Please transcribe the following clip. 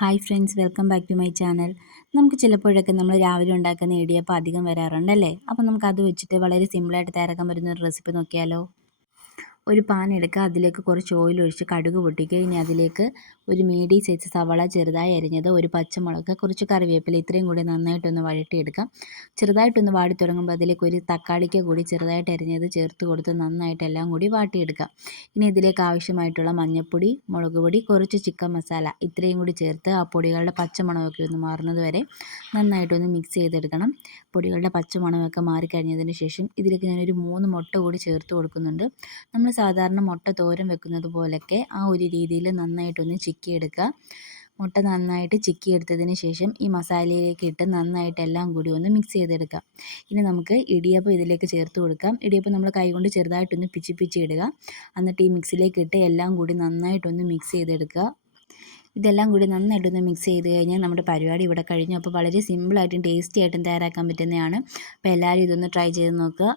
Hi friends, welcome back to my channel. നമുക്ക് ചിലപ്പോഴൊക്കെ നമ്മൾ രാവിലെ ഉണ്ടാക്കുന്ന ഇടിയപ്പം അധികം വരാറുണ്ടല്ലേ? അപ്പോൾ നമുക്കത് വെച്ചിട്ട് വളരെ സിമ്പിളായിട്ട് തയ്യാറാക്കാൻ പറ്റുന്ന ഒരു റെസിപ്പി നോക്കിയാലോ? ഒരു പാൻ എടുക്കുക, അതിലേക്ക് കുറച്ച് ഓയിൽ ഒഴിച്ച് കടുക് പൊട്ടിക്കുക. ഇനി അതിലേക്ക് ഒരു മീഡിയം സൈസ് സവാള ചെറുതായി അരിഞ്ഞത്, ഒരു പച്ചമുളക്, കുറച്ച് കറിവേപ്പില, ഇത്രയും കൂടി നന്നായിട്ടൊന്ന് വഴറ്റിയെടുക്കാം. ചെറുതായിട്ടൊന്ന് വാടി തുടങ്ങുമ്പോൾ അതിലേക്ക് ഒരു തക്കാളിക്ക് കൂടി ചെറുതായിട്ട് അരിഞ്ഞത് ചേർത്ത് കൊടുത്ത് നന്നായിട്ട് എല്ലാം കൂടി വാട്ടിയെടുക്കാം. ഇനി ഇതിലേക്ക് ആവശ്യമായിട്ടുള്ള മഞ്ഞൾപ്പൊടി, മുളക് പൊടി, കുറച്ച് ചിക്കൻ മസാല ഇത്രയും കൂടി ചേർത്ത് ആ പൊടികളുടെ പച്ചമണമൊക്കെ ഒന്ന് മാറുന്നത് വരെ നന്നായിട്ടൊന്ന് മിക്സ് ചെയ്തെടുക്കണം. പൊടികളുടെ പച്ചമണമൊക്കെ മാറിക്കഴിഞ്ഞതിന് ശേഷം ഇതിലേക്ക് ഞാനൊരു 3 മുട്ട കൂടി ചേർത്ത് കൊടുക്കുന്നുണ്ട്. നമ്മൾ സാധാരണ മുട്ട തോരൻ വെക്കുന്നത് പോലെയൊക്കെ ആ ഒരു രീതിയിൽ നന്നായിട്ടൊന്ന് ചിക്കിയെടുക്കുക. മുട്ട നന്നായിട്ട് ചിക്കിയെടുത്തതിന് ശേഷം ഈ മസാലയിലേക്ക് ഇട്ട് നന്നായിട്ട് എല്ലാം കൂടി ഒന്ന് മിക്സ് ചെയ്തെടുക്കാം. ഇനി നമുക്ക് ഇടിയപ്പം ഇതിലേക്ക് ചേർത്ത് കൊടുക്കാം. ഇടിയപ്പം നമ്മൾ കൈകൊണ്ട് ചെറുതായിട്ടൊന്ന് പിച്ചി ഇടുക. എന്നിട്ട് ഈ മിക്സിലേക്ക് ഇട്ട് എല്ലാം കൂടി നന്നായിട്ടൊന്ന് മിക്സ് ചെയ്തെടുക്കുക. ഇതെല്ലാം കൂടി നന്നായിട്ടൊന്ന് മിക്സ് ചെയ്ത് കഴിഞ്ഞാൽ നമ്മുടെ പരിപാടി ഇവിടെ കഴിഞ്ഞു. അപ്പോൾ വളരെ സിമ്പിളായിട്ടും ടേസ്റ്റി ആയിട്ടും തയ്യാറാക്കാൻ പറ്റുന്നതാണ്. അപ്പോൾ എല്ലാവരും ഇതൊന്ന് ട്രൈ ചെയ്ത് നോക്കുക.